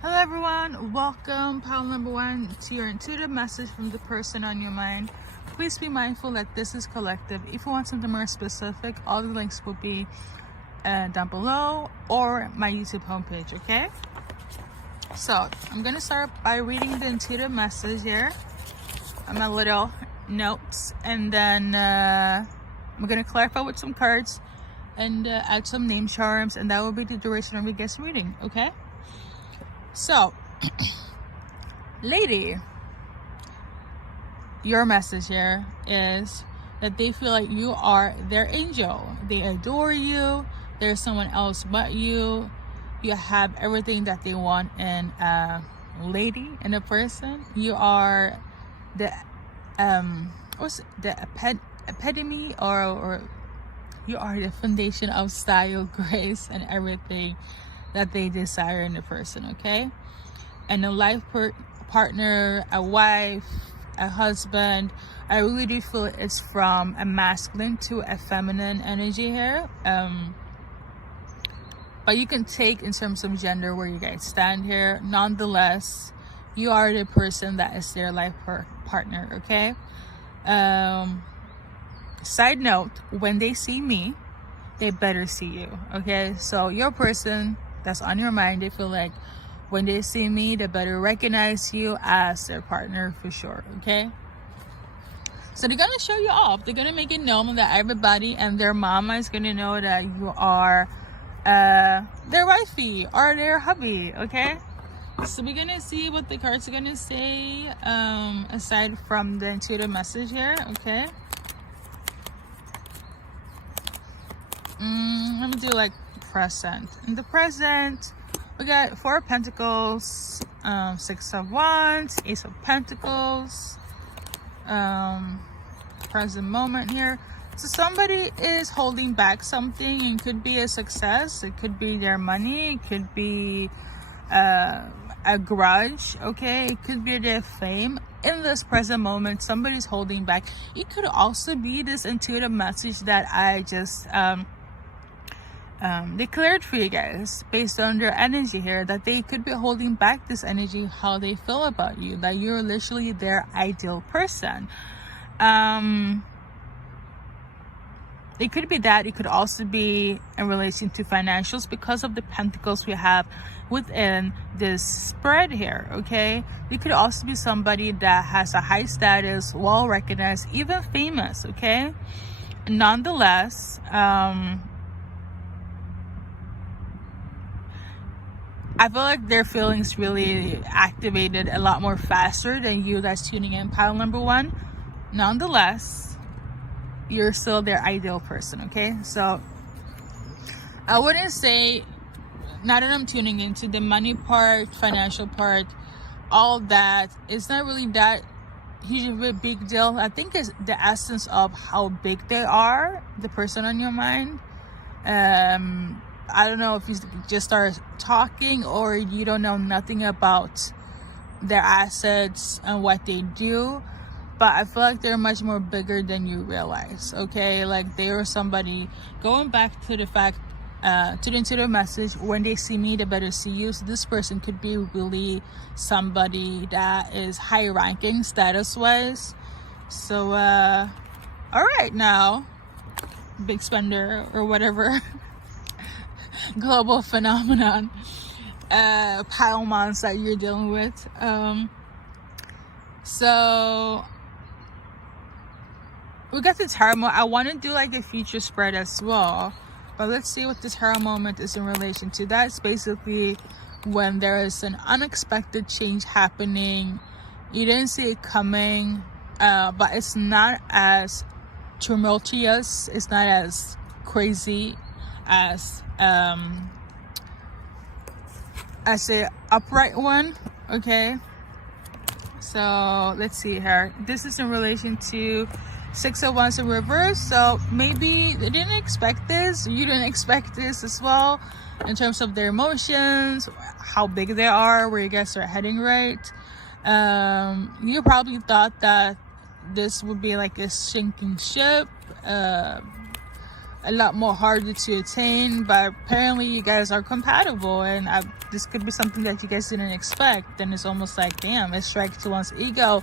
Hello everyone, welcome pile number one to your intuitive message from the person on your mind. Please be mindful that this is collective. If you want something more specific, all the links will be down below or my YouTube homepage, okay? So I'm gonna start by reading the intuitive message here on my little notes, and then I'm gonna clarify with some cards and add some name charms, and that will be the duration of your guest reading, okay? So, lady, your message here is that they feel like you are their angel. They adore you. There's someone else but you. You have everything that they want in a lady, in a person. You are the epitome or you are the foundation of style, grace, and everything that they desire in a person, okay? And a life partner, a wife, a husband, I really do feel it's from a masculine to a feminine energy here. But you can take in terms of gender where you guys stand here. Nonetheless, you are the person that is their life partner, okay? Side note, when they see me, they better see you, okay? So your person that's on your mind, they feel like when they see me, they better recognize you as their partner for sure, okay? So they're gonna show you off. They're gonna make it known that everybody and their mama is gonna know that you are their wifey or their hubby, okay? So we're gonna see what the cards are gonna say aside from the intuitive message here, okay? Let me do like present. In the present, we got Four of Pentacles, Six of Wands, Ace of Pentacles, present moment here. So somebody is holding back something. It could be a success, it could be their money, it could be a grudge, okay? It could be their fame. In this present moment, somebody's holding back. It could also be this intuitive message that I just declared for you guys based on their energy here, that they could be holding back this energy, how they feel about you, that you're literally their ideal person. It could be that. It could also be in relation to financials because of the pentacles we have within this spread here, okay? It could also be somebody that has a high status, well recognized, even famous, okay? Nonetheless, I feel like their feelings really activated a lot more faster than you guys tuning in pile number one. Nonetheless, you're still their ideal person, okay? So I wouldn't say, now that I'm tuning into the money part, financial part, all that, it's not really that huge of a big deal. I think it's the essence of how big they are, the person on your mind. I don't know if you just start talking or you don't know nothing about their assets and what they do, but I feel like they're much more bigger than you realize, okay? Like they are somebody, going back to the fact, to the intuitive message, when they see me, they better see you. So this person could be really somebody that is high ranking status wise. So, all right, now, big spender or whatever. Global phenomenon pile months that you're dealing with. So we got the tarot moment. I want to do like a future spread as well, but let's see what the tarot moment is in relation to. That's basically when there is an unexpected change happening. You didn't see it coming, but it's not as tumultuous, it's not as crazy as a upright one, okay? So let's see here. This is in relation to Six of Wands in reverse. So maybe they didn't expect this, you didn't expect this as well, in terms of their emotions, how big they are, where you guys are heading, right? You probably thought that this would be like a sinking ship, a lot more harder to attain, but apparently you guys are compatible, and this could be something that you guys didn't expect. And it's almost like, damn, it strikes to one's ego,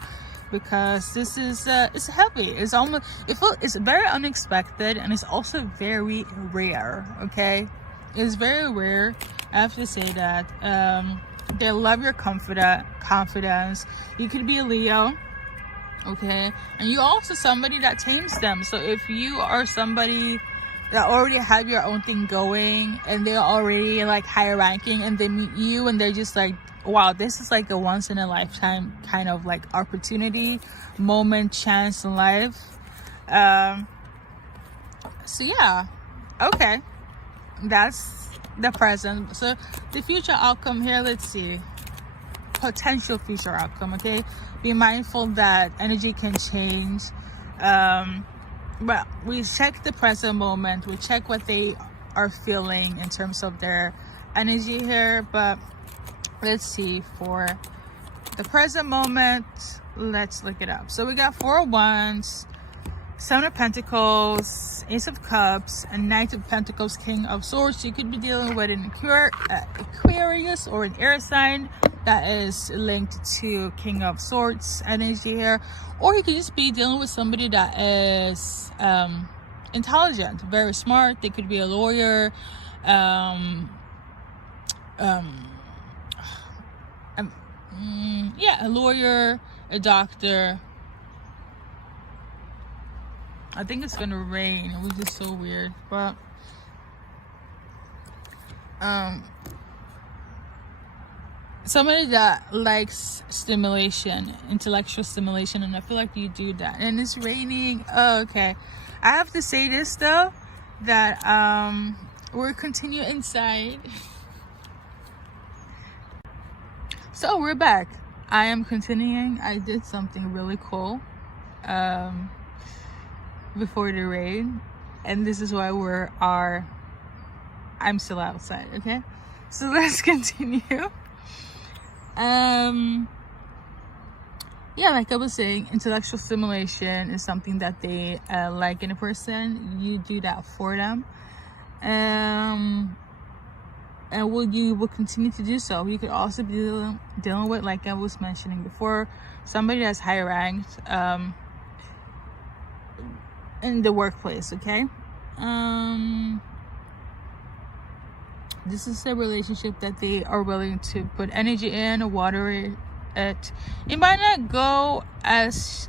because this is it's heavy. It's almost, it's very unexpected, and it's also very rare. Okay, it's very rare. I have to say that. They love your confidence. You could be a Leo, okay, and you also somebody that tames them. So if you are somebody that already have your own thing going, and they're already like higher ranking, and they meet you and they're just like, wow, this is like a once in a lifetime kind of like opportunity, moment, chance in life. So yeah, okay, that's the present. So the future outcome here, let's see, potential future outcome. Okay, be mindful that energy can change. But we check the present moment, we check what they are feeling in terms of their energy here. But let's see, for the present moment, let's look it up. So we got 4 of Wands, 7 of Pentacles, Ace of Cups, and Knight of Pentacles, King of Swords. You could be dealing with an Aquarius or an air sign that is linked to King of Swords energy here. Or you could just be dealing with somebody that is intelligent, very smart. They could be a lawyer, yeah, a lawyer, a doctor. I think it's gonna rain, which is so weird, but somebody that likes stimulation, intellectual stimulation, and I feel like you do that. And it's raining. Oh, okay. I have to say this though, that we're continue inside. So we're back. I am continuing. I did something really cool before the rain, and this is why I'm still outside. Okay, so let's continue. Yeah, like I was saying, intellectual stimulation is something that they like in a person. You do that for them, and you will continue to do so. You could also be dealing with, like I was mentioning before, somebody that's high ranked in the workplace. Okay, this is a relationship that they are willing to put energy in, water it. It might not go as,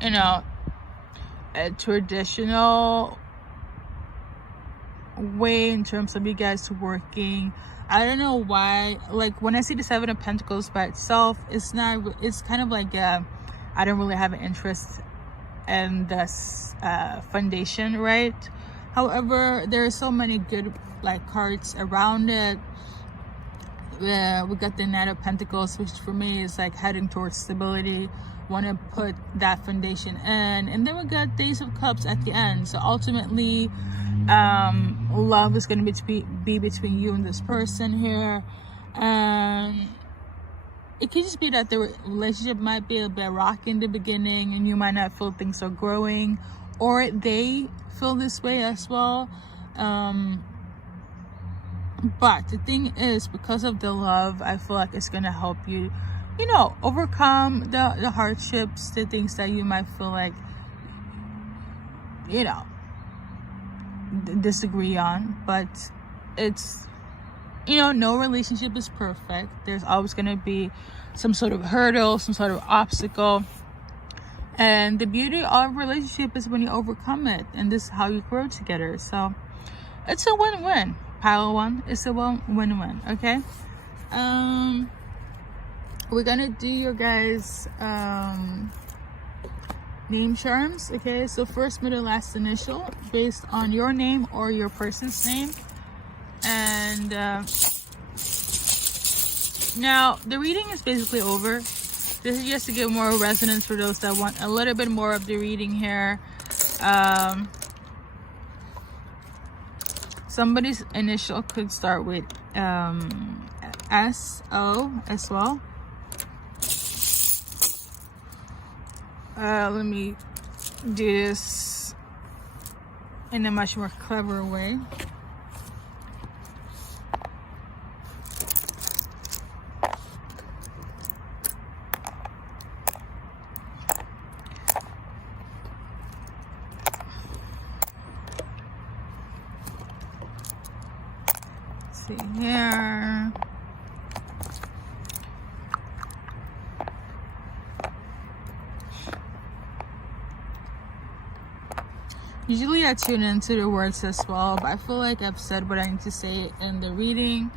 you know, a traditional way in terms of you guys working. I don't know why, like when I see the 7 of Pentacles by itself, it's kind of like I don't really have an interest in this foundation, right? However, there are so many good like cards around it. We got the Knight of Pentacles, which for me is like heading towards stability, want to put that foundation in. And then we got the Ace of Cups at the end. So ultimately, love is going to be between you and this person here. And it could just be that the relationship might be a bit rocky in the beginning, and you might not feel things are growing, or they feel this way as well. But the thing is, because of the love, I feel like it's gonna help you, you know, overcome the hardships, the things that you might feel like, you know, disagree on. But it's, you know, no relationship is perfect. There's always gonna be some sort of hurdle, some sort of obstacle. And the beauty of a relationship is when you overcome it, and this is how you grow together. So it's a win-win. Pile 1 is a win-win. Okay, we're gonna do your guys name charms. Okay, so first, middle, last initial based on your name or your person's name. And now the reading is basically over. This is just to give more resonance for those that want a little bit more of the reading here. Somebody's initial could start with S-O as well. Let me do this in a much more clever way. Let's see here. Usually I tune into the words as well, but I feel like I've said what I need to say in the reading.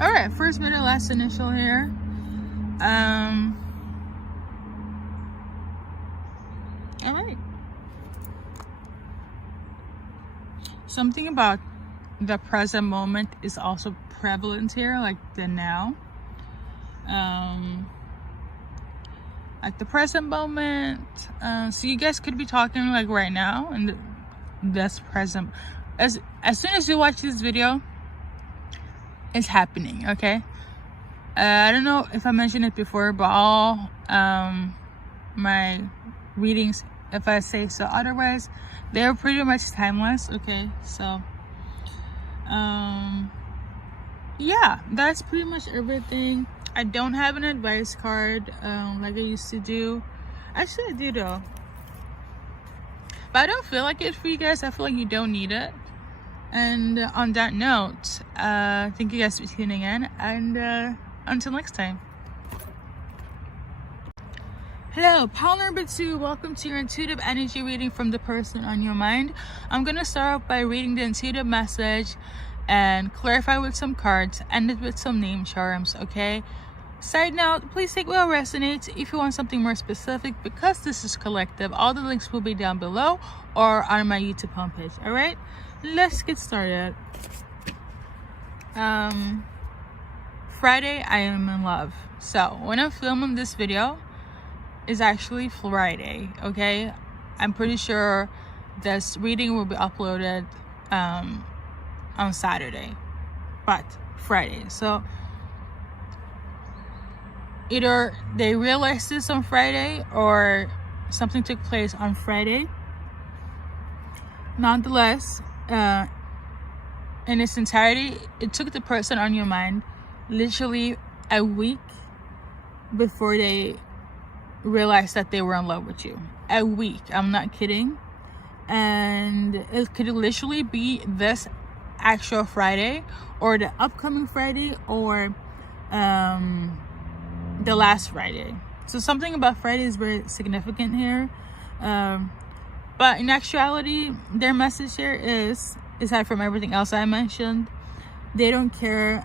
All right, first, middle, last initial here. All right. Something about the present moment is also prevalent here, like the now. Like the present moment. So you guys could be talking like right now, and that's present. As soon as you watch this video, it's happening. Okay. I don't know if I mentioned it before, but all my readings, if I say so otherwise, they're pretty much timeless. Okay, so yeah, that's pretty much everything. I don't have an advice card like I used to do. Actually, I do though, but I don't feel like it for you guys. I feel like you don't need it. And on that note, thank you guys for tuning in, and until next time. Hello, pile number 2. Welcome to your intuitive energy reading from the person on your mind. I'm going to start off by reading the intuitive message and clarify with some cards, end it with some name charms, okay? Side note, please take what resonates. If you want something more specific, because this is collective, all the links will be down below or on my YouTube homepage, alright? Let's get started. Friday, I am in love. So when I'm filming this video, it's actually Friday, okay? I'm pretty sure this reading will be uploaded on Saturday, but Friday. So either they realized this on Friday or something took place on Friday. Nonetheless, in its entirety, it took the person on your mind literally a week before they realized that they were in love with you. A week, I'm not kidding. And it could literally be this actual Friday, or the upcoming Friday, or the last Friday. So something about Friday is very significant here. But in actuality, their message here is, aside from everything else I mentioned, they don't care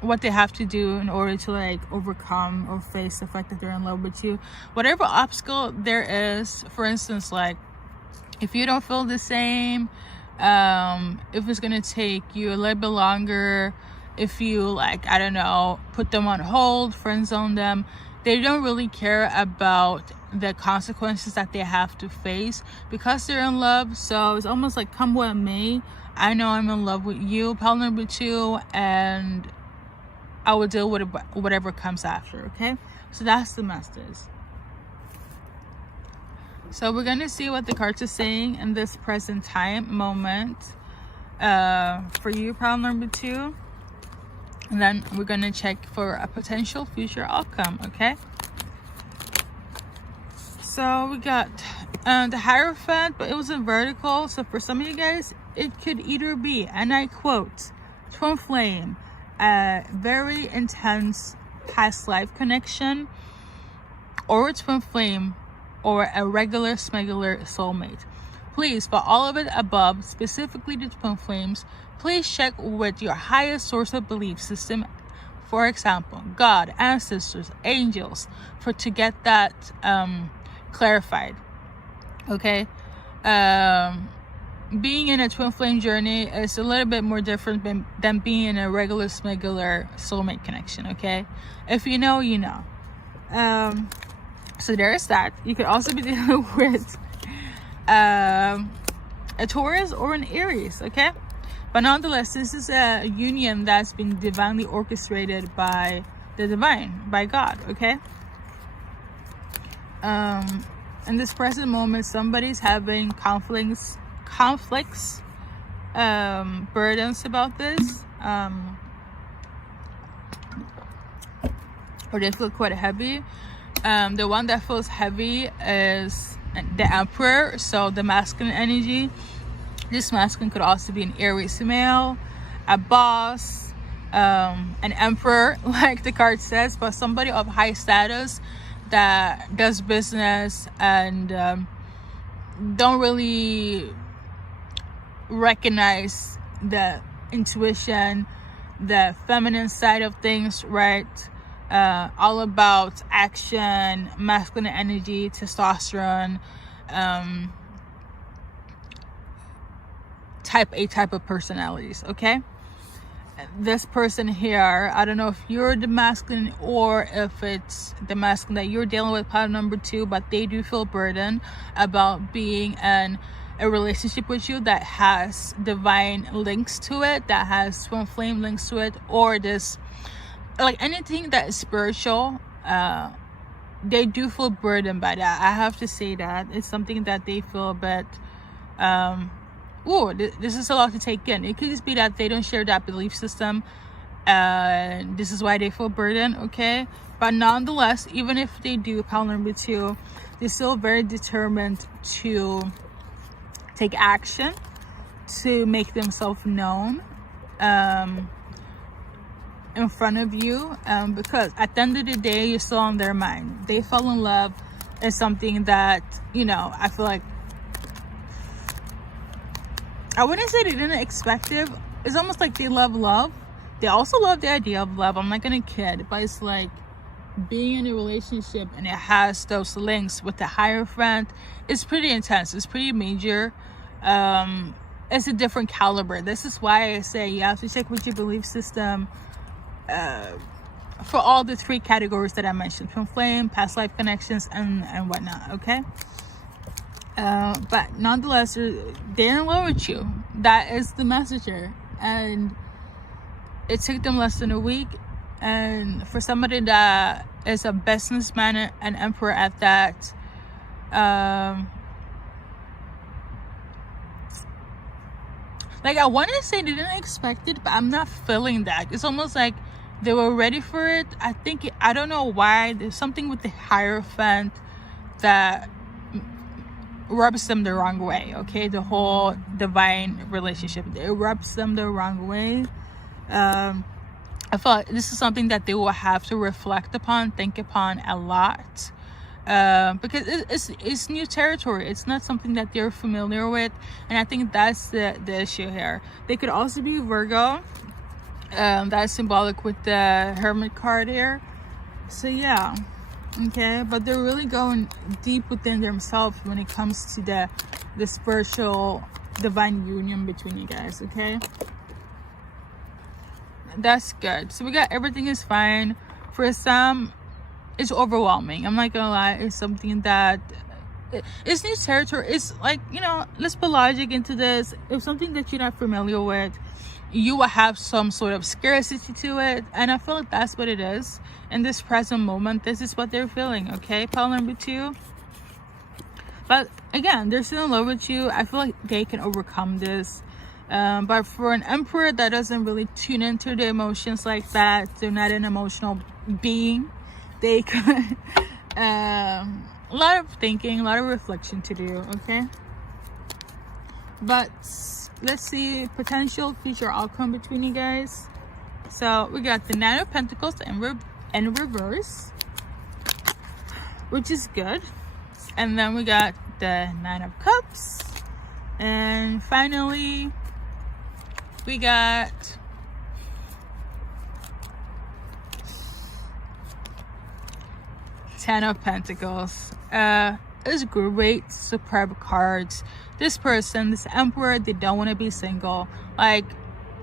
what they have to do in order to like overcome or face the fact that they're in love with you. Whatever obstacle there is, for instance, like if you don't feel the same, if it's gonna take you a little bit longer, if you like, I don't know, put them on hold, friend zone them, they don't really care about the consequences that they have to face because they're in love. So it's almost like come what may, I know I'm in love with you, pile number 2, and I will deal with whatever comes after, okay? So that's the message. So we're gonna see what the cards are saying in this present time moment for you, pile number 2. And then we're gonna check for a potential future outcome, okay? So we got the Hierophant, but it was in vertical. So for some of you guys, it could either be, and I quote, twin flame, a very intense past life connection, or a twin flame, or a regular smuggler soulmate. Please, for all of it above, specifically the twin flames, please check with your highest source of belief system. For example, God, ancestors, angels, to get that clarified. Okay. being in a twin flame journey is a little bit more different than being in a regular smuggler soulmate connection, okay? If you know, you know. So there's that. You could also be dealing with a Taurus or an Aries, okay? But nonetheless, this is a union that's been divinely orchestrated by the divine, by God, okay? In this present moment, somebody's having conflicts, burdens about this, or they feel quite heavy. The one that feels heavy is the Emperor, so the masculine energy. This masculine could also be an Aries male, a boss, an emperor, like the card says, but somebody of high status that does business and don't really recognize the intuition, the feminine side of things, right? All about action, masculine energy, testosterone, type A type of personalities, okay? This person here, I don't know if you're the masculine or if it's the masculine that you're dealing with, part number 2, but they do feel burdened about being in a relationship with you that has divine links to it, that has twin flame links to it, or this, like anything that is spiritual. They do feel burdened by that. I have to say that it's something that they feel a bit this is a lot to take in. It could just be that they don't share that belief system, this is why they feel burdened, okay? But nonetheless, even if they do, pile number 2, they're still very determined to take action, to make themselves known in front of you, because at the end of the day, you're still on their mind. They fell in love is something that, you know, I feel like, I wouldn't say they didn't expect it. It's almost like they love love. They also love the idea of love. I'm not gonna kid, but it's like being in a relationship and it has those links with the Hierophant. It's pretty intense. It's pretty major. It's a different caliber. This is why I say you have to check with your belief system for all the 3 categories that I mentioned: twin flame, past life connections, and whatnot, okay? But nonetheless, they're in love with you. That is the message here. And it took them less than a week. And for somebody that is a businessman, an emperor at that, like, I want to say they didn't expect it, but I'm not feeling that. It's almost like they were ready for it. I don't know why. There's something with the Hierophant that rubs them the wrong way, okay? The whole divine relationship, it rubs them the wrong way. I feel like this is something that they will have to reflect upon, think upon a lot, because it's new territory. It's not something that they're familiar with, and I think that's the issue here. They could also be Virgo. That's symbolic with the Hermit card here. So yeah, okay, but they're really going deep within themselves when it comes to the spiritual divine union between you guys, okay? That's good. So we got everything is fine. For some, it's overwhelming. I'm not gonna lie. It's something that it's new territory. It's like, you know, let's put logic into this. If something that you're not familiar with, you will have some sort of scarcity to it, and I feel like that's what it is in this present moment. This is what they're feeling, okay? Pile number 2. But again, they're still in love with you. I feel like they can overcome this. But for an emperor that doesn't really tune into the emotions like that, they're not an emotional being, they could a lot of thinking, a lot of reflection to do, okay? But let's see potential future outcome between you guys. So we got the 9 of Pentacles in reverse, which is good. And then we got the 9 of Cups, and finally we got Ten of Pentacles. It's great, superb cards. this person, this emperor, they don't want to be single. Like,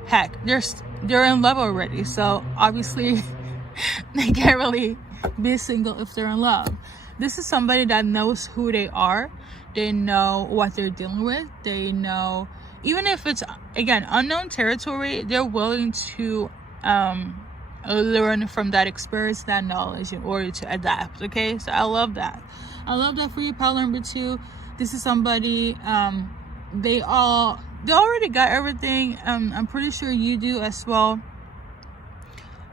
heck, they're in love already, so obviously they can't really be single if they're in love. This is somebody that knows who they are. They know what they're dealing with. They know, even if it's, again, unknown territory, they're willing to learn from that experience, that knowledge, in order to adapt. Okay, so I love that. I love that for you, pile number 2. This is somebody, they already got everything. I'm pretty sure you do as well.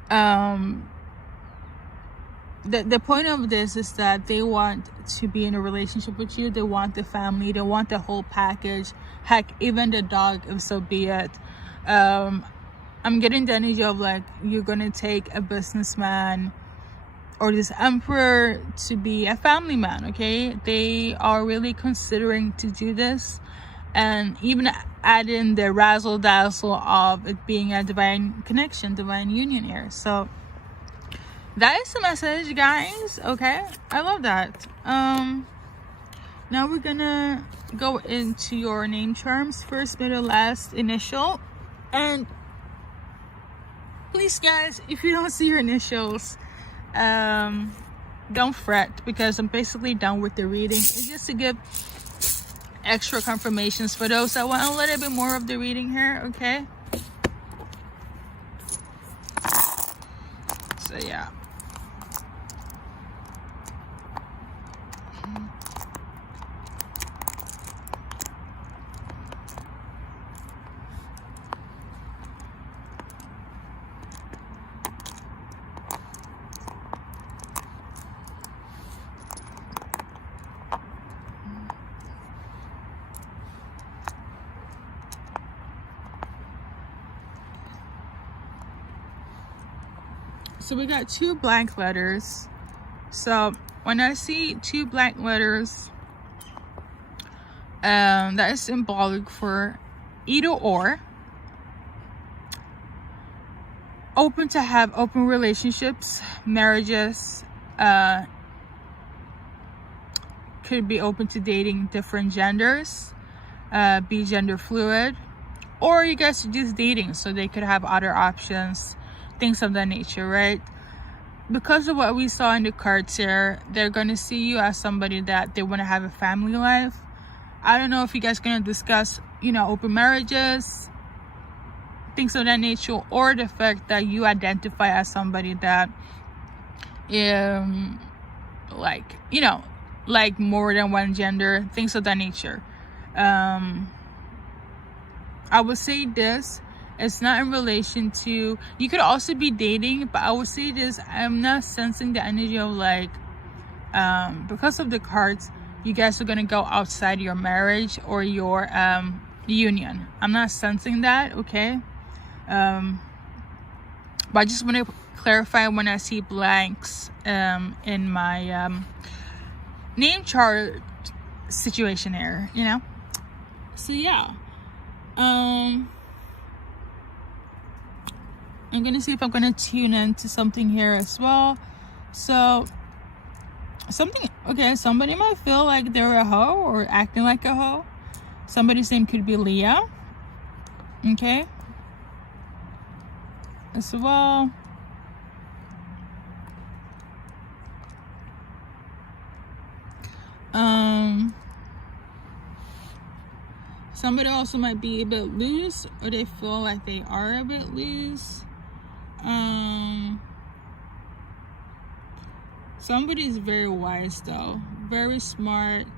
The point of this is that they want to be in a relationship with you. They want the family. They want the whole package. Heck, even the dog, if so be it. I'm getting the energy of like, you're gonna take a businessman or this emperor to be a family man. Okay, they are really considering to do this, and even add in the razzle dazzle of it being a divine connection, divine union here. So that is the message, guys. Okay, I love that. Now we're gonna go into your name charms, first, middle, last, initial. And please, guys, if you don't see your initials, don't fret, because I'm basically done with the reading. It's just to give extra confirmations for those that want a little bit more of the reading here. Okay, so yeah. So we got 2 blank letters. So when I see 2 blank letters, that is symbolic for either or. Open to have open relationships, marriages, could be open to dating different genders, be gender fluid, or you guys are just dating, so they could have other options, things of that nature, right? Because of what we saw in the cards here, they're going to see you as somebody that they want to have a family life. I don't know if you guys are going to discuss, open marriages, things of that nature, or the fact that you identify as somebody that like more than one gender, things of that nature. I would say this, it's not in relation to, you could also be dating, but I would say this, I'm not sensing the energy of like, because of the cards, you guys are going to go outside your marriage or your union. I'm not sensing that, okay? But I just want to clarify when I see blanks in my name chart situation here, So yeah. I'm gonna see if I'm gonna tune into something here as well. So somebody might feel like they're a hoe or acting like a hoe. Somebody's name could be Leah. Okay. As well. Somebody also might be a bit loose, or they feel like they are a bit loose. Somebody is very wise though, very smart.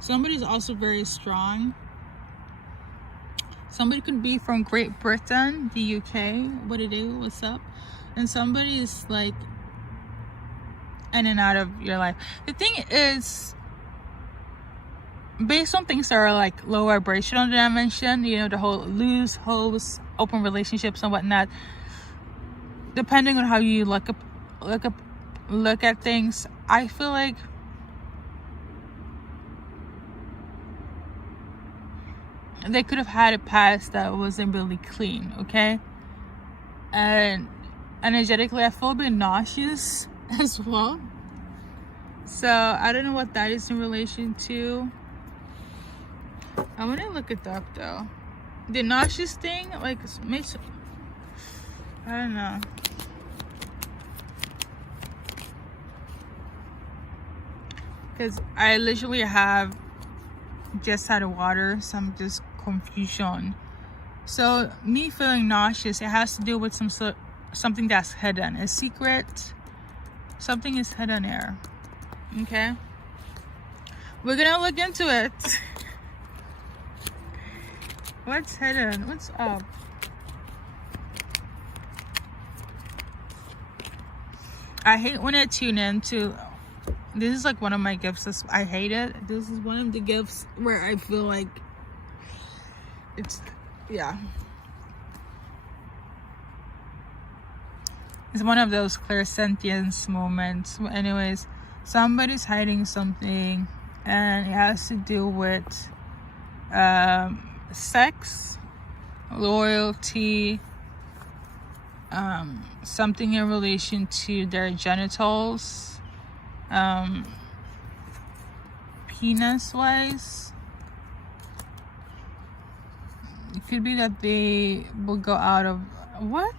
Somebody is also very strong. Somebody could be from Great Britain, the UK. What it is, what's up? And somebody is like in and out of your life. The thing is, based on things that are like low vibrational dimension, the whole loose, hoes, open relationships and whatnot, depending on how you look at things, I feel like they could have had a past that wasn't really clean, okay? And energetically, I feel a bit nauseous as well. So I don't know what that is in relation to. I want to look it up though. The nauseous thing, like, makes, I don't know. Because I literally have just had water, so I'm just confusion. So me feeling nauseous, it has to do with something that's hidden, a secret. Something is hidden here. Okay, we're gonna look into it. What's hidden? What's up? I hate when I tune into. This is like one of my gifts. I hate it. This is one of the gifts where I feel like it's, yeah. It's one of those clairsentience moments. Anyways, somebody's hiding something, and it has to do with sex, loyalty, something in relation to their genitals, penis wise. It could be that they will go out of what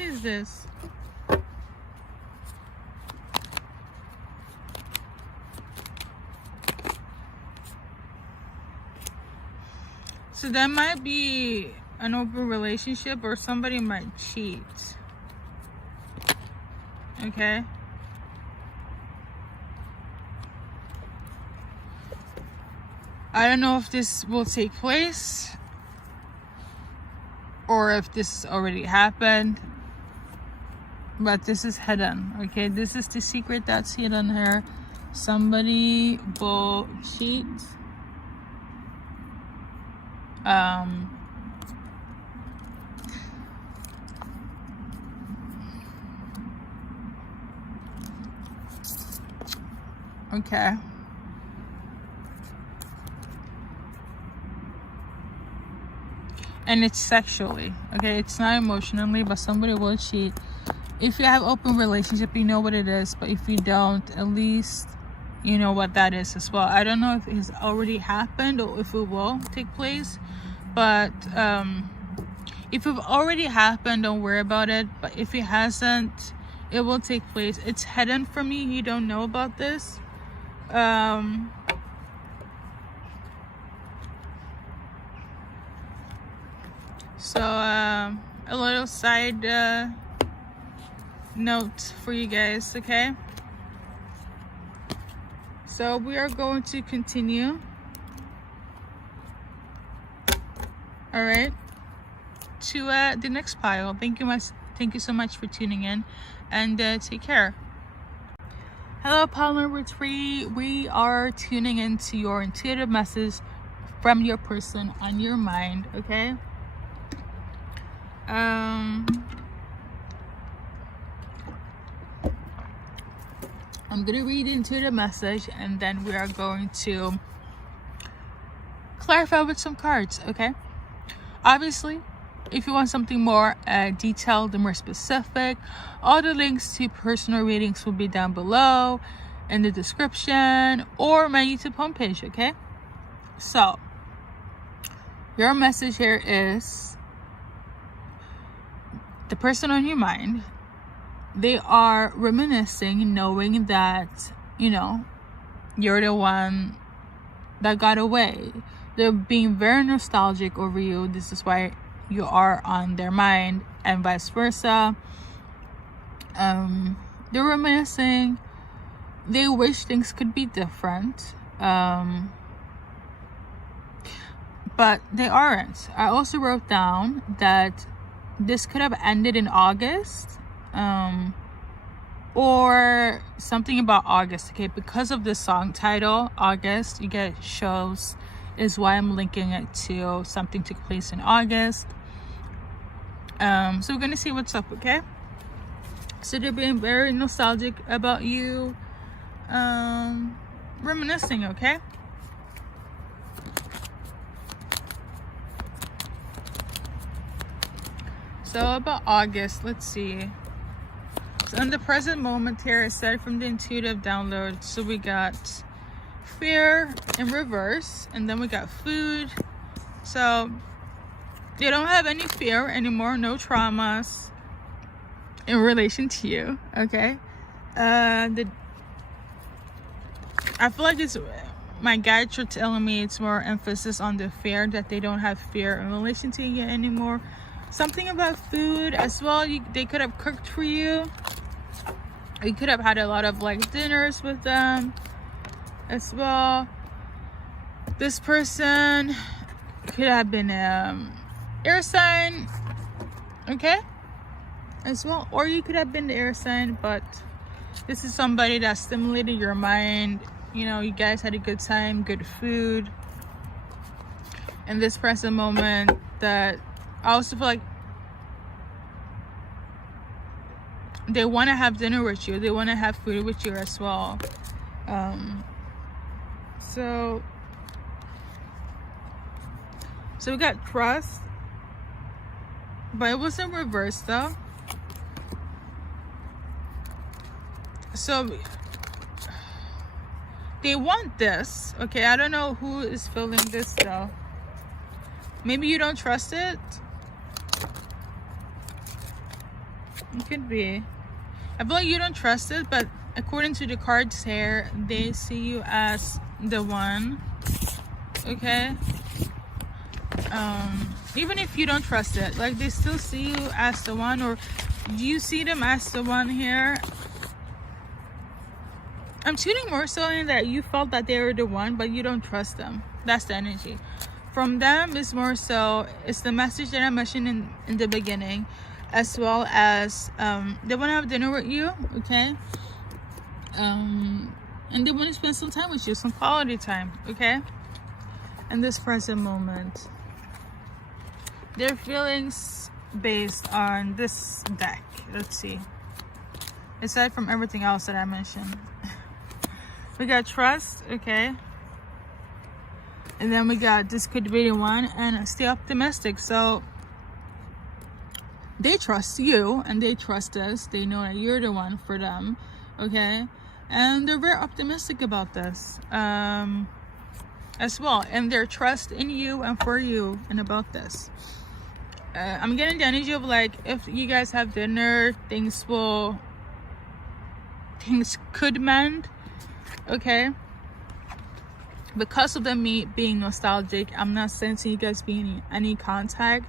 is this? So that might be an open relationship, or somebody might cheat. Okay. I don't know if this will take place or if this already happened, but this is hidden. Okay, this is the secret that's hidden here. Somebody will cheat. Okay. And it's sexually, okay? It's not emotionally, but somebody will cheat. If you have open relationship, you know what it is, but if you don't, at least you know what that is as well. I don't know if it's already happened or if it will take place, but if it already happened, don't worry about it. But if it hasn't, it will take place. It's hidden from me. You don't know about this. So a little side note for you guys, okay? So we are going to continue. All right, to the next pile. Thank you so much for tuning in, and take care. Hello, pile number 3. We are tuning into your intuitive message from your person on your mind, okay? I'm gonna read into the message, and then we are going to clarify with some cards, okay? Obviously, if you want something more detailed and more specific, all the links to personal readings will be down below in the description or my YouTube homepage, okay? So, your message here is the person on your mind. They are reminiscing, knowing that, you know, you're the one that got away. They're being very nostalgic over you. This is why you are on their mind, and vice versa. They're reminiscing. They wish things could be different, but they aren't. I also wrote down that this could have ended in August, or something about August, okay? Because of the song title, August, you get shows, is why I'm linking it to something took place in August. So we're gonna see what's up, okay? So they're being very nostalgic about you, reminiscing, okay? So about August, let's see. So in the present moment here, aside from the intuitive download, so we got fear in reverse, and then we got food. So they don't have any fear anymore, no traumas in relation to you, okay? I feel like it's my guides are telling me it's more emphasis on the fear, that they don't have fear in relation to you anymore. Something about food as well. They could have cooked for you. You could have had a lot of like dinners with them as well. This person could have been air sign, okay, as well, or you could have been the air sign, but this is somebody that stimulated your mind. You know, you guys had a good time, good food in this present moment. That I also feel like they want to have dinner with you, they want to have food with you as well. So we got trust, but it was in reverse though. So they want this, okay? I don't know who is feeling this though. Maybe you don't trust it. It could be. I feel like you don't trust it, but according to the cards here, they see you as the one, okay? Even if you don't trust it, like they still see you as the one, or do you see them as the one here? I'm tuning more so in that you felt that they were the one, but you don't trust them. That's the energy from them. Is more so it's the message that I mentioned in the beginning, as well as they want to have dinner with you, okay? And they want to spend some time with you, some quality time, okay? In this present moment, their feelings based on this deck. Let's see, aside from everything else that I mentioned. We got trust, okay, and then we got this could be the one, and stay optimistic. So they trust you and they trust us. They know that you're the one for them, okay? And they're very optimistic about this as well, and their trust in you and for you and about this. I'm getting the energy of like, if you guys have dinner, things could mend, okay? Because of them being nostalgic, I'm not sensing you guys being any contact,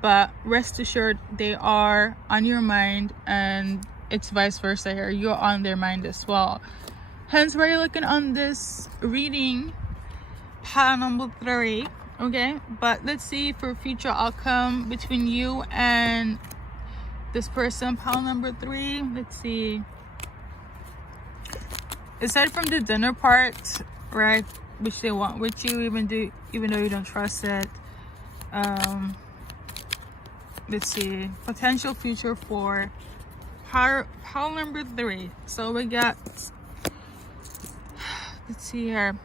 but rest assured they are on your mind, and it's vice versa here. You're on their mind as well. Hence why you're looking on this reading, pile number 3, okay? But let's see for future outcome between you and this person, pile number 3. Let's see. Aside from the dinner part, right, which they want with you, even though you don't trust it. Let's see, potential future for pile number 3. So we got, let's see here.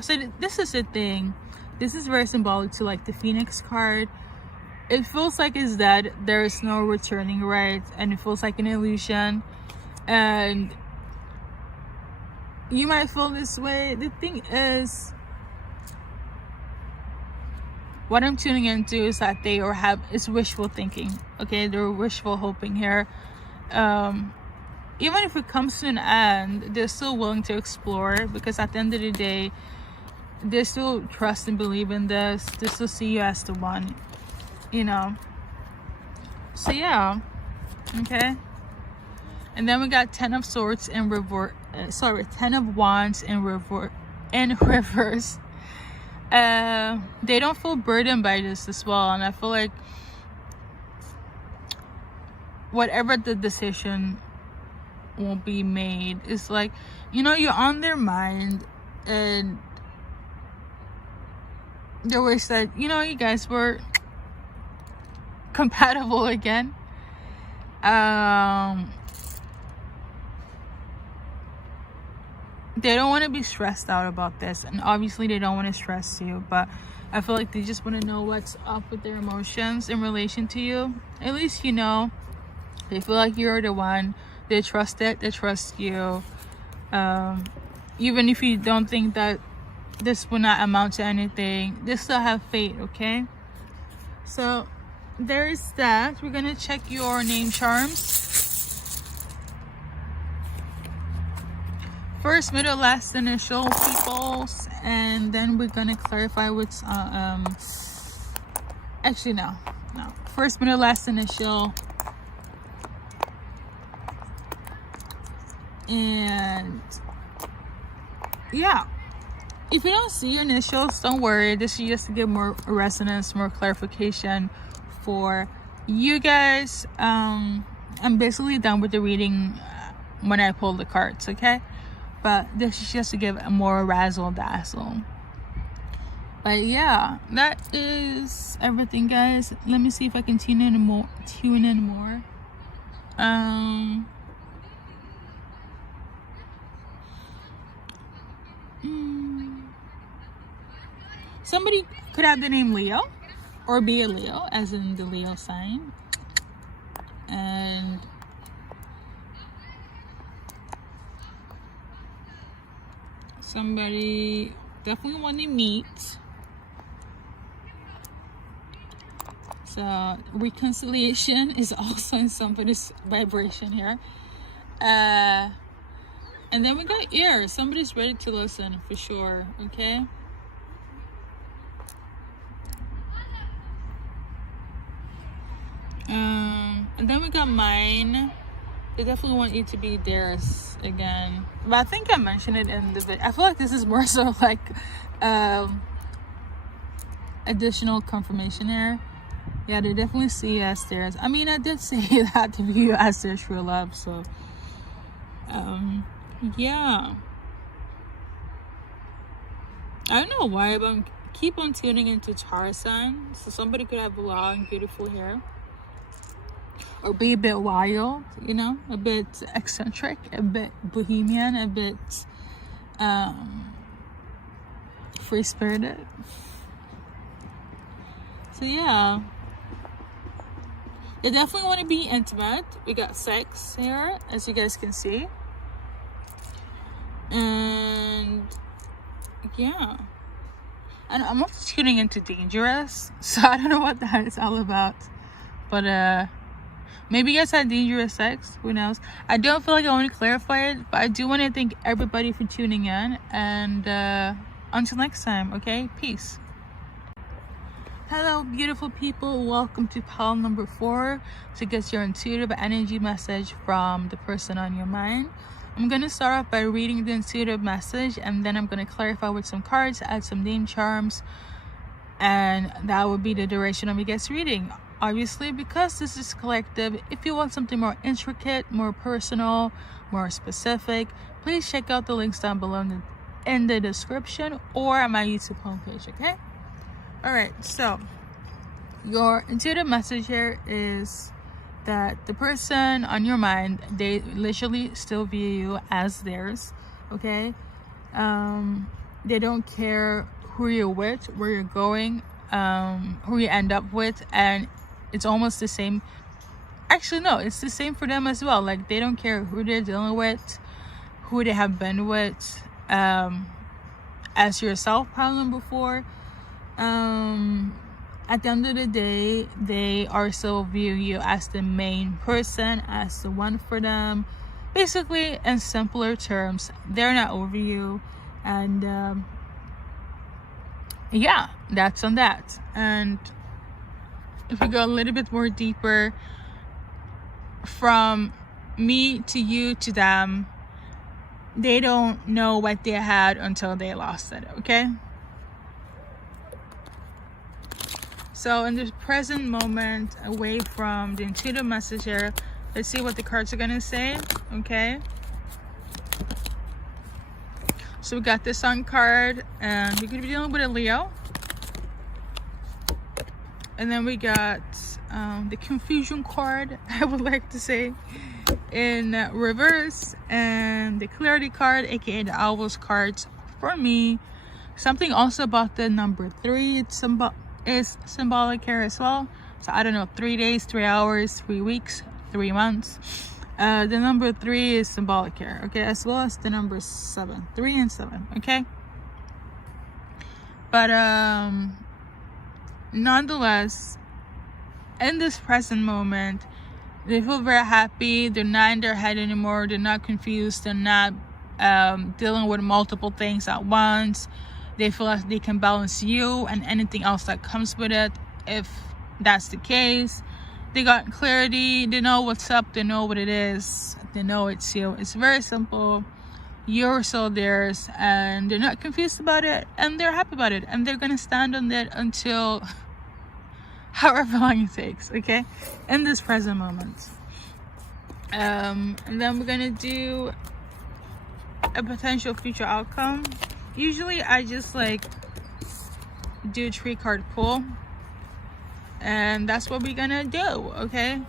So this is the thing. This is very symbolic to like the Phoenix card. It feels like it's dead. There is no returning, right? And it feels like an illusion. And you might feel this way. The thing is, what I'm tuning into is that they it's wishful thinking, okay? They're wishful hoping here. Even if it comes to an end, they're still willing to explore, because at the end of the day, they still trust and believe in this. They still see you as the one, you know? So yeah, okay? And then we got 10 of Swords in reverse. 10 of Wands in reverse. They don't feel burdened by this as well, and I feel like whatever the decision will be made, it's like, you know, you're on their mind, and they wish that, you know, you guys were compatible again. They don't want to be stressed out about this, and obviously they don't want to stress you, but I feel like they just want to know what's up with their emotions in relation to you. At least, you know, they feel like you're the one. They trust it. They trust you. Even if you don't think that this will not amount to anything, they still have faith, okay? So there is that. We're gonna check your name charms. First, middle, last initial, peoples, and then we're gonna clarify what's actually no. First, middle, last initial, and yeah. If you don't see your initials, don't worry. This is just to give more resonance, more clarification for you guys. I'm basically done with the reading when I pull the cards, okay? But this is just to give a more razzle dazzle. But yeah, that is everything, guys. Let me see if I can tune in more. Somebody could have the name Leo or be a Leo, as in the Leo sign. And somebody definitely want to meet. So reconciliation is also in somebody's vibration here. And then we got ears. Somebody's ready to listen for sure, okay? And then we got mine. They definitely want you to be theirs again. But I think I mentioned it in the video. I feel like this is more so like additional confirmation here. Yeah, they definitely see you as theirs. I mean, I did say that to view you as their true love. So, yeah. I don't know why, but I keep on tuning into Tarzan. So somebody could have long, beautiful hair. Or be a bit wild, you know, a bit eccentric, a bit bohemian, a bit free-spirited. So yeah, they definitely want to be intimate. We got sex here, as you guys can see. And yeah, and I'm also tuning into dangerous, so I don't know what that is all about. But maybe you guys had dangerous sex, who knows? I don't feel like I want to clarify it, but I do want to thank everybody for tuning in. And until next time, okay? Peace. Hello, beautiful people. Welcome to pile number 4 to get your intuitive energy message from the person on your mind. I'm going to start off by reading the intuitive message, and then I'm going to clarify with some cards, add some name charms, and that will be the duration of your guys' reading. Obviously, because this is collective, if you want something more intricate, more personal, more specific, please check out the links down below in the description or on my YouTube homepage, okay? Alright, so your intuitive message here is that the person on your mind, they literally still view you as theirs, okay? They don't care who you're with, where you're going, who you end up with, and it's almost the same. Actually, no, it's the same for them as well. Like, they don't care who they're dealing with, who they have been with, as yourself, pile number 4. At the end of the day, they are still view you as the main person, as the one for them. Basically, in simpler terms, they're not over you. And yeah, that's on that. And if we go a little bit more deeper, from me to you to them, they don't know what they had until they lost it, okay? So in this present moment, away from the intuitive message here, let's see what the cards are gonna say, okay? So we got the Sun card, and we're gonna be dealing with a Leo. And then we got the Confusion card, I would like to say, in reverse, and the Clarity card, aka the Owls cards for me. Something also about the number 3, is symbolic here as well. So I don't know, 3 days, 3 hours, 3 weeks, 3 months. The number 3 is symbolic here, okay, as well as the number 7, 3 and 7, okay. But nonetheless, in this present moment, they feel very happy. They're not in their head anymore. They're not confused. They're not dealing with multiple things at once. They feel like they can balance you and anything else that comes with it. If that's the case, they got clarity. They know what's up. They know what it is. They know it's you. It's very simple. You're so theirs, and they're not confused about it, and they're happy about it, and they're gonna stand on it until however long it takes, okay, in this present moment. And then we're gonna do a potential future outcome. Usually I just like do a 3-card pull, and that's what we're gonna do, okay.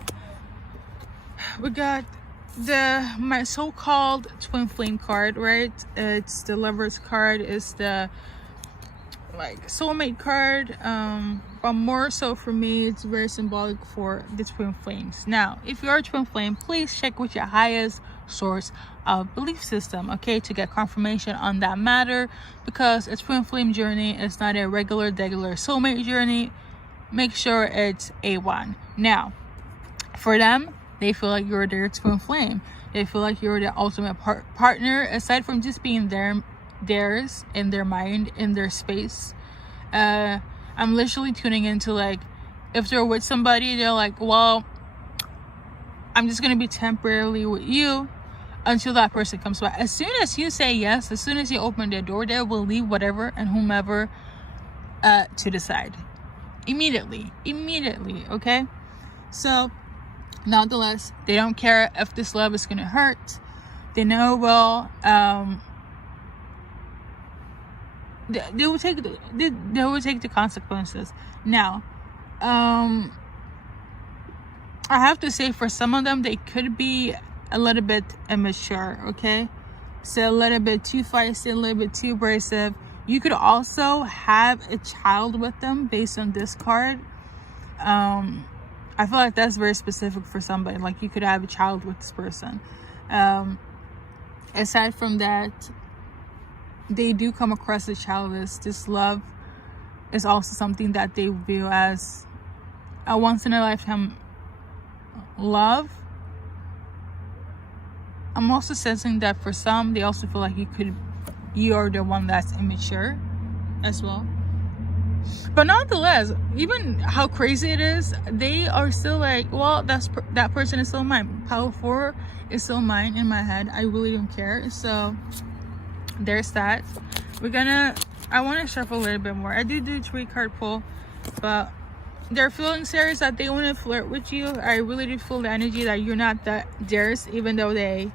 We got my so-called twin flame card, right? It's the Lover's card. It's the like soulmate card, but more so for me, it's very symbolic for the twin flames. Now, if you're a twin flame, please check with your highest source of belief system, okay, to get confirmation on that matter, because a twin flame journey is not a regular soulmate journey. Make sure it's A1. Now, for them, they feel like you're their twin flame. They feel like you're their ultimate partner, aside from just being theirs in their mind, in their space. I'm literally tuning into, like, if they're with somebody, they're like, well, I'm just gonna be temporarily with you until that person comes back. As soon as you say yes, as soon as you open their door, they will leave whatever and whomever to decide immediately, okay. So nonetheless, they don't care if this love is gonna hurt. They know, well, they will take the consequences. Now, I have to say, for some of them, they could be a little bit immature, okay, so a little bit too feisty, a little bit too abrasive. You could also have a child with them based on this card. I feel like that's very specific for somebody. Like, you could have a child with this person. Aside from that, they do come across as childish. This love is also something that they view as a once-in-a-lifetime love. I'm also sensing that for some, they also feel like you are the one that's immature as well. But nonetheless, even how crazy it is, they are still like, well, that person is still mine. Power 4 is still mine in my head. I really don't care. So there's that. I want to shuffle a little bit more. I do 3-card pull, but they're feeling serious, that they want to flirt with you. I really do feel the energy that you're not theirs, even though they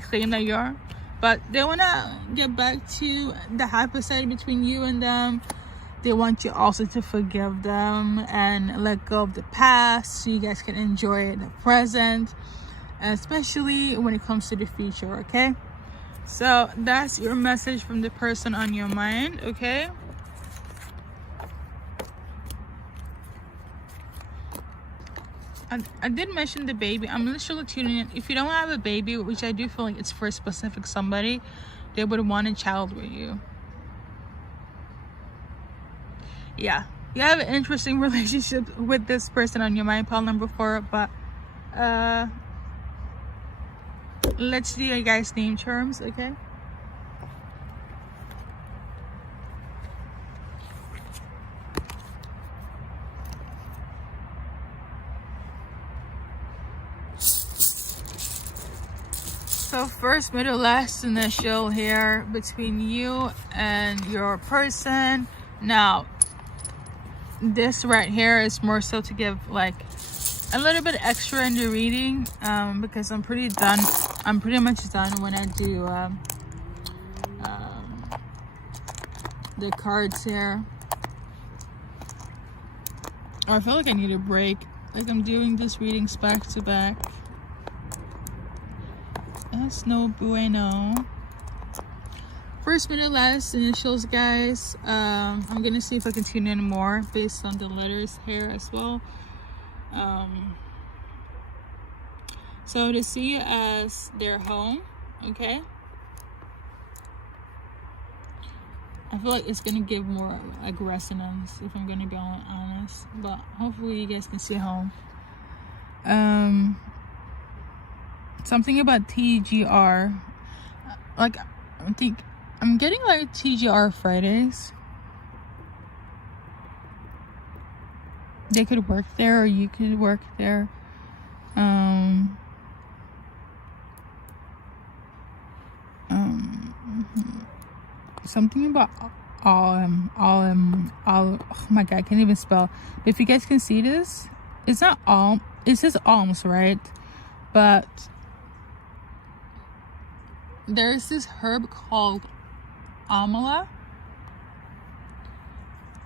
claim that you are. But they want to get back to the happy side between you and them. They want you also to forgive them and let go of the past, so you guys can enjoy the present, especially when it comes to the future, okay? So that's your message from the person on your mind, okay? I did mention the baby. I'm literally tuning in. If you don't have a baby, which I do feel like it's for a specific somebody, they would want a child with you. Yeah, you have an interesting relationship with this person on your mind, pile number 4. But let's do you guys' name terms, okay? So first, middle, last initial here between you and your person. Now, this right here is more so to give like a little bit extra in the reading, because I'm pretty much done when I do the cards here. I feel like I need a break. Like, I'm doing this readings back to back. That's no bueno. First, middle, last initials, guys. I'm gonna see if I can tune in more based on the letters here as well. So to see it as their home, okay? I feel like it's gonna give more like resonance if I'm gonna be honest. But hopefully you guys can see home. Something about TGR. Like I'm getting like TGR Fridays. They could work there or you could work there. Something about all oh my god, I can't even spell. But if you guys can see this, it's not all, it says alms, right? But there's this herb called amla.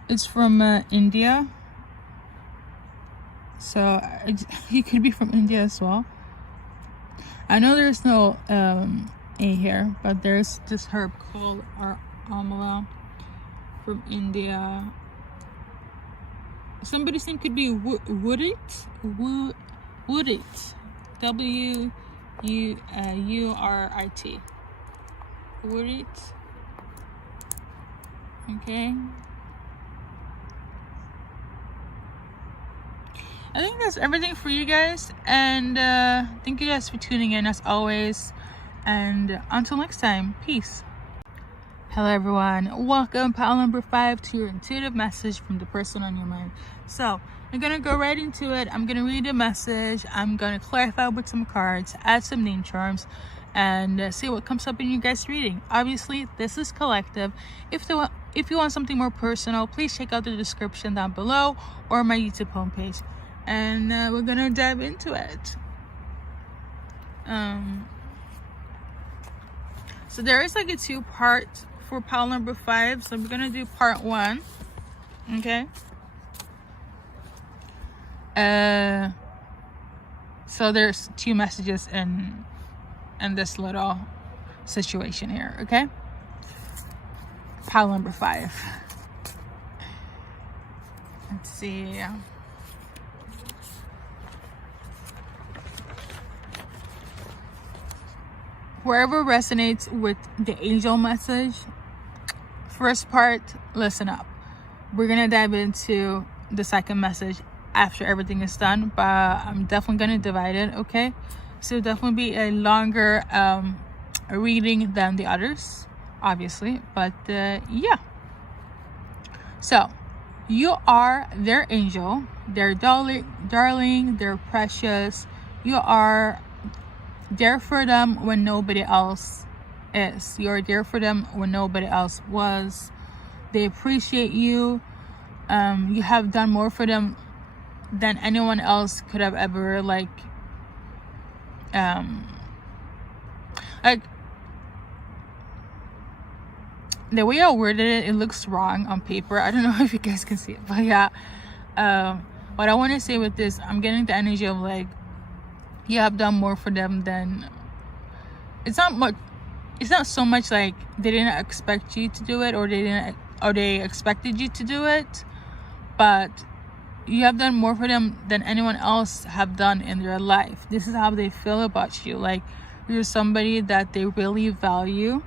It's from India, so he could be from India as well. I know there's no A here, but there's this herb called amla from India. Somebody's name could be Woodit. WURIT. Woodit. Okay. I think that's everything for you guys, and thank you guys for tuning in as always, and until next time, peace. Hello everyone, welcome pile number 5 to your intuitive message from the person on your mind. So I'm gonna go right into it. I'm gonna read a message, I'm gonna clarify with some cards, add some name charms, and see what comes up in you guys reading. Obviously this is collective. If you want something more personal, please check out the description down below or my YouTube homepage, and we're gonna dive into it. So there is like a 2-part for pile number 5, so we're gonna do part 1. Okay, so there's 2 messages in this little situation here. Okay, pile number 5. Let's see. Wherever resonates with the angel message, first part, listen up. We're gonna dive into the second message after everything is done, but I'm definitely gonna divide it, okay? So definitely be a longer reading than the others, obviously, but yeah. So you are their angel, their darling, they're precious. You are there for them when nobody else is. You're there for them when nobody else was. They appreciate you. You have done more for them than anyone else could have ever, like the way I worded it, it looks wrong on paper. I don't know if you guys can see it, but yeah. What I want to say with this, I'm getting the energy of like, you have done more for them than, it's not so much like they didn't expect you to do it, or they expected you to do it, but you have done more for them than anyone else have done in their life. This is how they feel about you. Like, you're somebody that they really value.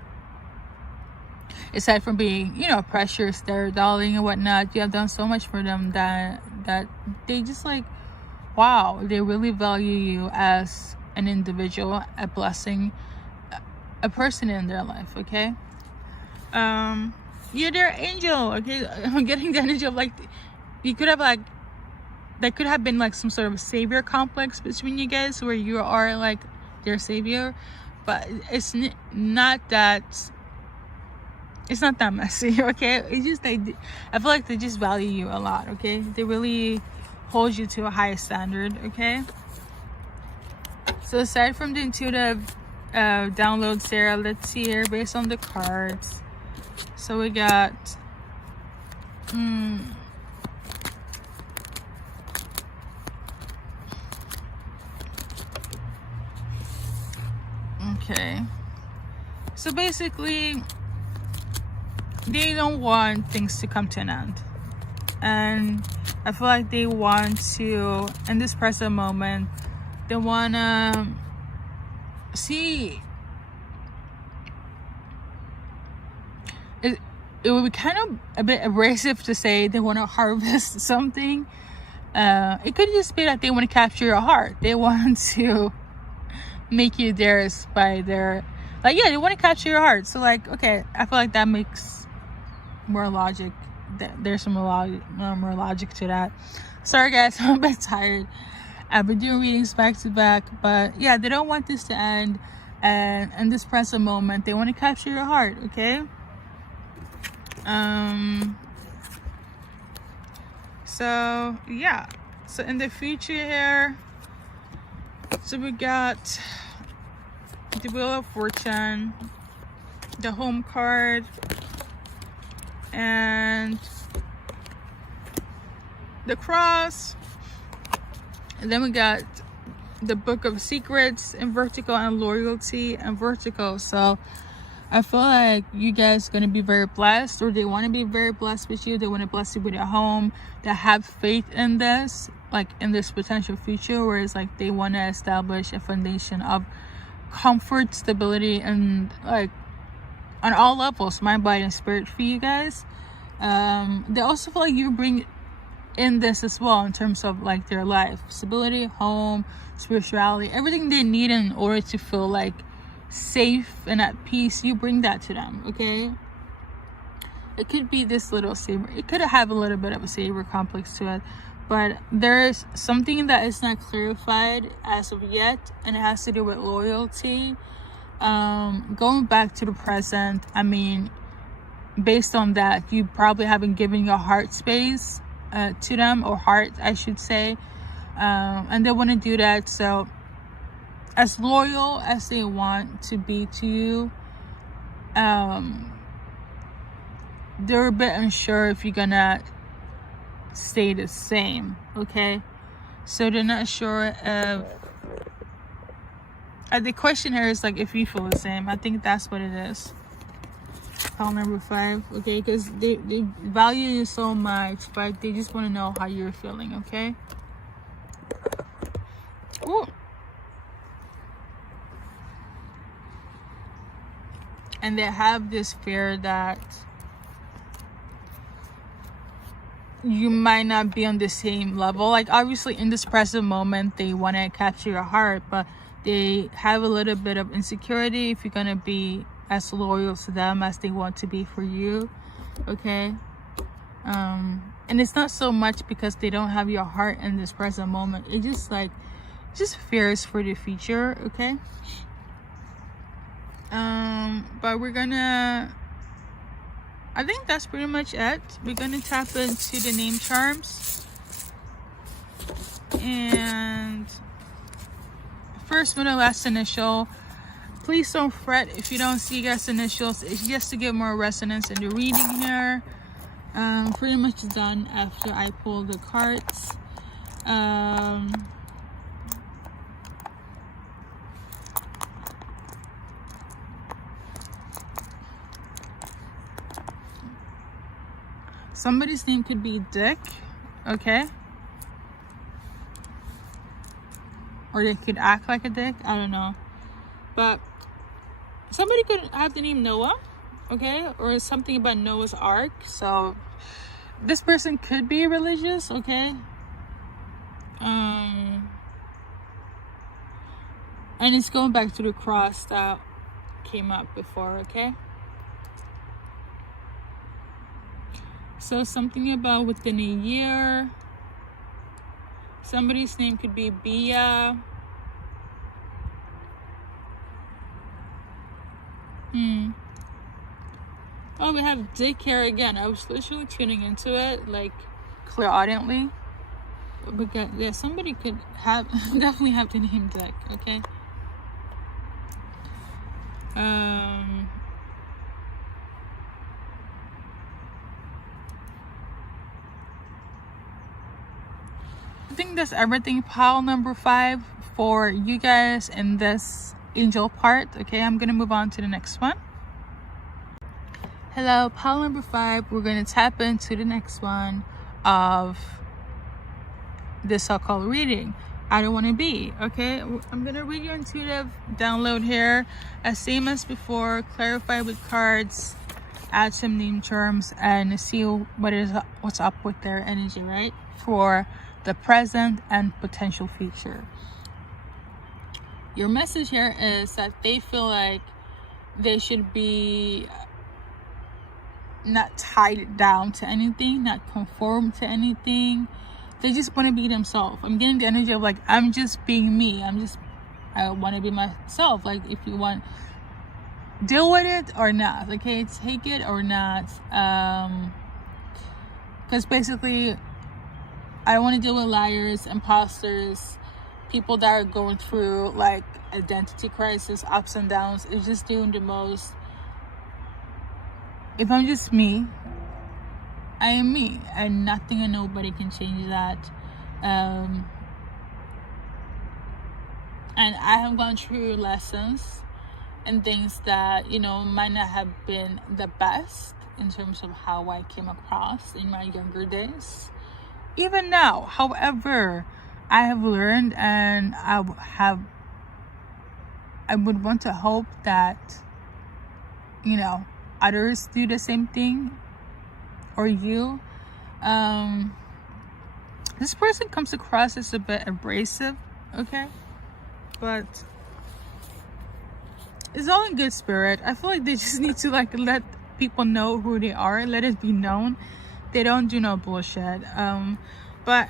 Aside from being, you know, precious, their darling and whatnot, you have done so much for them that they just like, wow, they really value you as an individual, a blessing, a person in their life. Okay, you're their angel. Okay, I'm getting the energy of like, you could have like, there could have been like some sort of savior complex between you guys, where you are like their savior, but it's not that messy. Okay, it's just like, I feel like they just value you a lot. Okay, they really hold you to a high standard. Okay, so aside from the intuitive download, Sarah, let's see here based on the cards. So we got okay, so basically they don't want things to come to an end, and I feel like they want to, in this present moment, they want to see, it would be kind of a bit abrasive to say they want to harvest something. It could just be that they want to capture your heart. They want to make you theirs by their, like, yeah, they want to capture your heart. So, like, okay, I feel like that makes more logic. There's some more logic to that. Sorry, guys, I'm a bit tired. I've been doing readings back to back, but yeah, they don't want this to end. And in this present moment, they want to capture your heart. Okay. So yeah, so in the future here, so we got the Wheel of Fortune, the Home card, and the Cross, and then we got the Book of Secrets in vertical, and Loyalty in vertical. So I feel like you guys are going to be very blessed, or they want to be very blessed with you. They want to bless you with your home. They have faith in this, like in this potential future, where it's like they want to establish a foundation of comfort, stability, and like on all levels, mind, body, and spirit for you guys. They also feel like you bring in this as well in terms of like their life, stability, home, spirituality, everything they need in order to feel like safe and at peace. You bring that to them. Okay, it could be this little savior, it could have a little bit of a savior complex to it, but there's something that is not clarified as of yet, and it has to do with loyalty. Going back to the present, I mean, based on that, you probably haven't given your heart space to them, or heart I should say, and they want to do that. So as loyal as they want to be to you, they're a bit unsure if you're gonna stay the same. Okay, so they're not sure if the question here is like if you feel the same. I think that's what it is. Pile number 5. Okay, because they value you so much, but they just want to know how you're feeling. Okay. Ooh. And they have this fear that you might not be on the same level. Like, obviously in this present moment they want to capture your heart, but they have a little bit of insecurity if you're gonna be as loyal to them as they want to be for you. Okay. And it's not so much because they don't have your heart in this present moment. It just like fears for the future. Okay. But we're gonna, I think that's pretty much it. We're gonna tap into the name charms, and first, middle, last initial. Please don't fret if you don't see guest initials. It's just to get more resonance in the reading here. Pretty much done after I pull the cards. Somebody's name could be Dick, okay? Or they could act like a dick, I don't know. But somebody could have the name Noah, okay? Or something about Noah's Ark. So this person could be religious, okay? And it's going back to the cross that came up before, okay? So something about within a year. Somebody's name could be Bia. Oh, we have Dick here again. I was literally tuning into it, like, clairaudiently. But yeah, somebody could have definitely have the name Dick, okay? I think that's everything. Pile number 5 for you guys in this angel part. Okay, I'm gonna move on to the next one. Hello, pile number 5. We're gonna tap into the next one of this so-called reading. I don't want to be. Okay, I'm gonna read your intuitive download here, as same as before. Clarify with cards, add some name terms, and see what's up with their energy, right, for the present and potential future. Your message here is that they feel like they should be not tied down to anything, not conform to anything. They just want to be themselves. I'm getting the energy of like, I'm just being me. I want to be myself. Like, if you want, deal with it or not. Okay, take it or not. Because basically, I don't want to deal with liars, imposters, people that are going through like identity crisis, ups and downs. It's just doing the most. If I'm just me, I am me, and nothing and nobody can change that. And I have gone through lessons and things that, you know, might not have been the best in terms of how I came across in my younger days. Even now, however, I have learned, and I would want to hope that, you know, others do the same thing, or you. This person comes across as a bit abrasive, okay, but it's all in good spirit. I feel like they just need to like let people know who they are, let it be known. They don't do no bullshit. But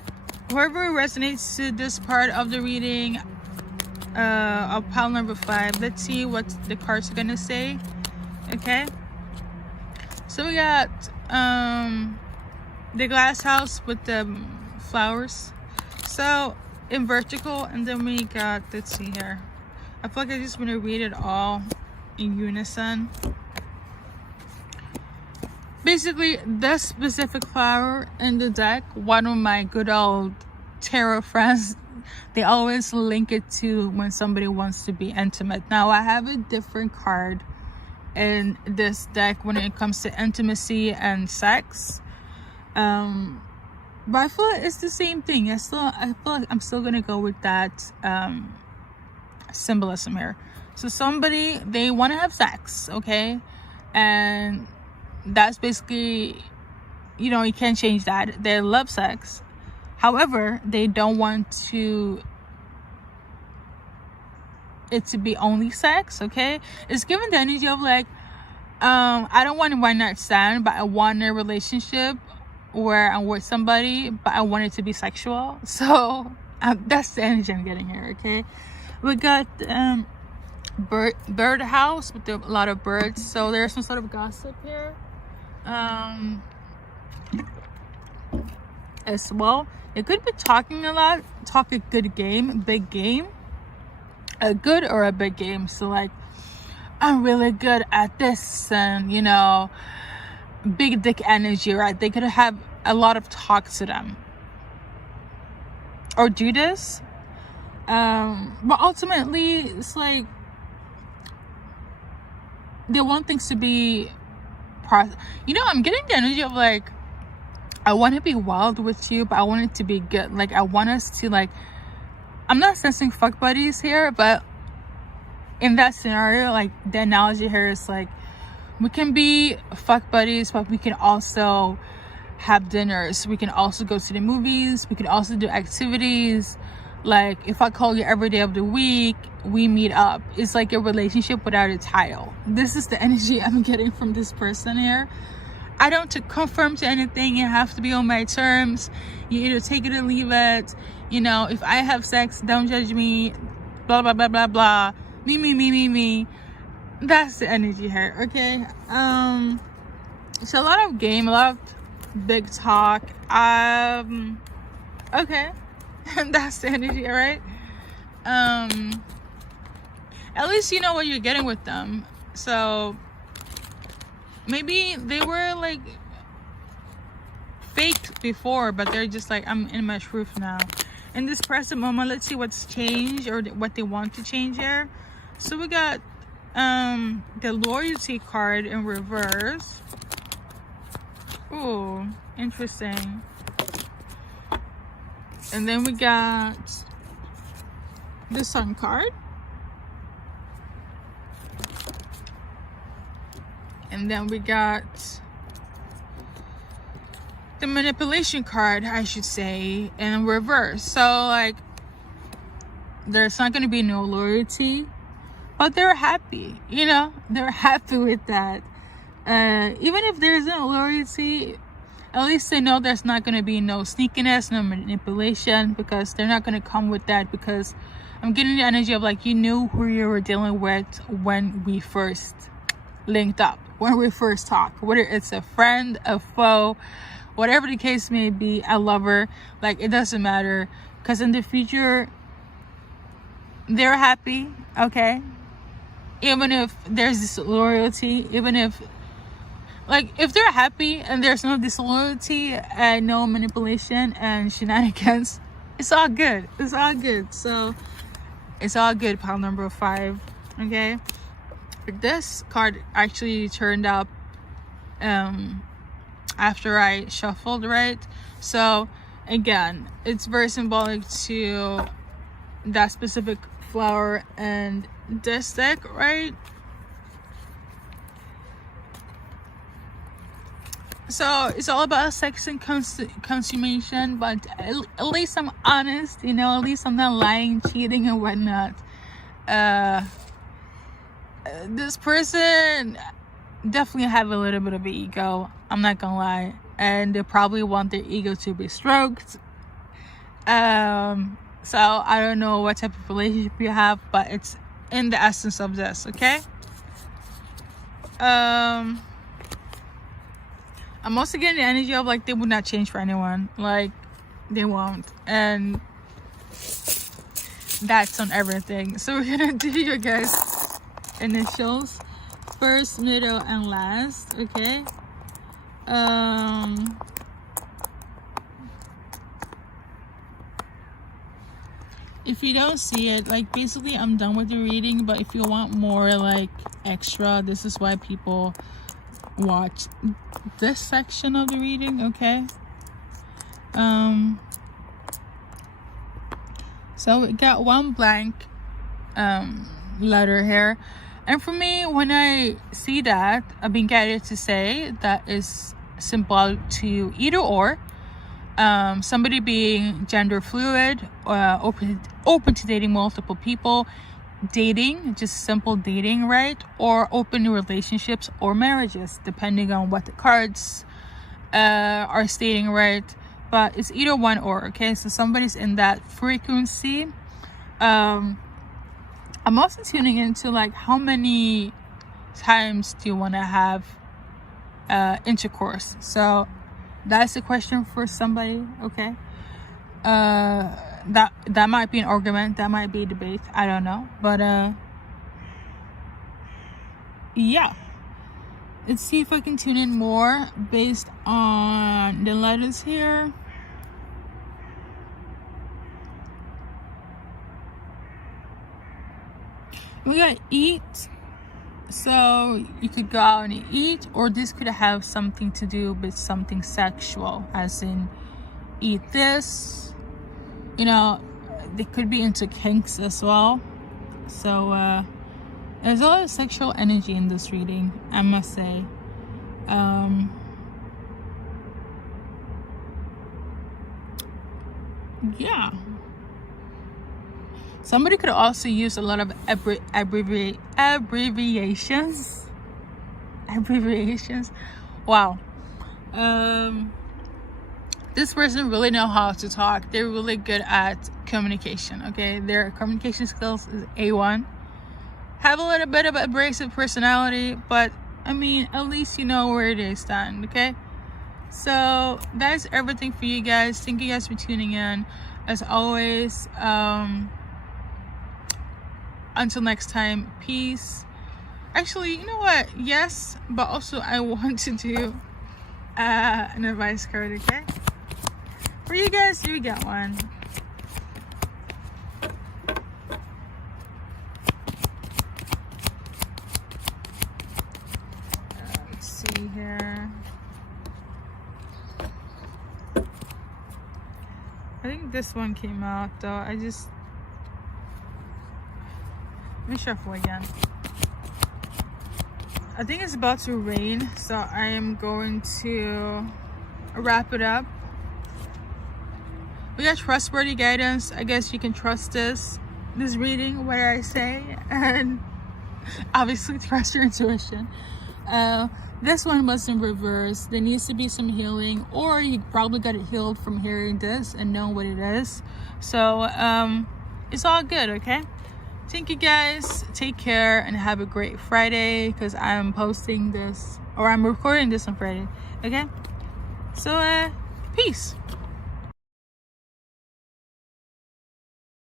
whoever resonates to this part of the reading of pile number 5, let's see what the cards are gonna say. Okay, so we got the glass house with the flowers, so in vertical, and then we got, let's see here, I feel like I just want to read it all in unison. Basically, this specific flower in the deck, one of my good old tarot friends, they always link it to when somebody wants to be intimate. Now, I have a different card in this deck when it comes to intimacy and sex, but I feel like it's the same thing. I feel like I'm still gonna go with that symbolism here. So somebody, they want to have sex, okay, and that's basically, you know, you can't change that. They love sex, however, they don't want it to be only sex. Okay, it's given the energy of like, I don't want a one night stand, but I want a relationship where I'm with somebody, but I want it to be sexual. So that's the energy I'm getting here. Okay, we got bird house with a lot of birds, so there's some sort of gossip here as well. It could be talking a lot, talk a good game, big game, a good or a big game. So like, I'm really good at this, and you know, big dick energy, right? They could have a lot of talk to them or do this, but ultimately it's like they want things to be you know, I'm getting the energy of like, I want to be wild with you, but I want it to be good. Like, I want us to like, I'm not sensing fuck buddies here, but in that scenario, like the analogy here is like, we can be fuck buddies, but we can also have dinners. We can also go to the movies. We can also do activities. Like, if I call you every day of the week, we meet up. It's like a relationship without a title. This is the energy I'm getting from this person here. I don't conform to anything. It has to be on my terms. You either take it or leave it. You know, if I have sex, don't judge me. Blah, blah, blah, blah, blah. Me. That's the energy here, okay? So a lot of game, a lot of big talk. Okay. That's the energy, all right? At least you know what you're getting with them. So maybe they were like faked before, but they're just like, I'm in my truth now. In this present moment, let's see what's changed or what they want to change here. So we got the loyalty card in reverse. Ooh, interesting. And then we got the Sun card. And then we got the Manipulation card, I should say, in reverse. So like, there's not going to be no loyalty, but they're happy, you know, they're happy with that. Even if there isn't loyalty, at least they know there's not going to be no sneakiness, no manipulation, because they're not going to come with that. Because I'm getting the energy of like, you knew who you were dealing with when we first linked up, when we first talked, whether it's a friend, a foe, whatever the case may be, a lover, like it doesn't matter, because in the future they're happy, okay? Even if there's disloyalty, even if like, if they're happy and there's no disloyalty and no manipulation and shenanigans, it's all good. It's all good. So it's all good, pile number 5. Okay. This card actually turned up after I shuffled, right? So again, it's very symbolic to that specific flower and this deck, right? So it's all about sex and consummation, but at least I'm honest, you know, at least I'm not lying, cheating and whatnot. This person definitely have a little bit of an ego, I'm not gonna lie, and they probably want their ego to be stroked. So I don't know what type of relationship you have, but it's in the essence of this, okay? I'm also getting the energy of like, they would not change for anyone, like they won't, and that's on everything. So we're gonna do your guys' initials, first, middle, and last, okay? If you don't see it, like basically I'm done with the reading, but if you want more like extra, this is why people watch this section of the reading, okay? So we got one blank letter here, and for me, when I see that, I've been guided to say that is symbolic to either or, somebody being gender fluid, open to dating multiple people, dating, just simple dating, right? Or open relationships or marriages, depending on what the cards are stating, right? But it's either one or, okay? So somebody's in that frequency. I'm also tuning into like, how many times do you want to have intercourse? So that's a question for somebody, okay? That might be an argument, that might be a debate, I don't know, but yeah, let's see if I can tune in more based on the letters here. We got eat, so you could go out and eat, or this could have something to do with something sexual, as in eat this, you know, they could be into kinks as well. So there's a lot of sexual energy in this reading, I must say. Yeah, somebody could also use a lot of abbreviations. Wow. This person really know how to talk. They're really good at communication, okay? Their communication skills is A1. Have a little bit of abrasive personality, but I mean, at least you know where they stand, okay? So that's everything for you guys. Thank you guys for tuning in. As always, until next time, peace. Actually, you know what? Yes, but also I want to do an advice card, okay? For you guys, you get one. Let's see here. I think this one came out though. I just Let me shuffle again. I think it's about to rain, so I am going to wrap it up. We got trustworthy guidance. I guess you can trust this reading, what I say, and obviously trust your intuition. This one was in reverse. There needs to be some healing, or you probably got it healed from hearing this and knowing what it is. So it's all good, okay? Thank you guys. Take care and have a great Friday, because I'm posting this, or I'm recording this on Friday, okay? So peace.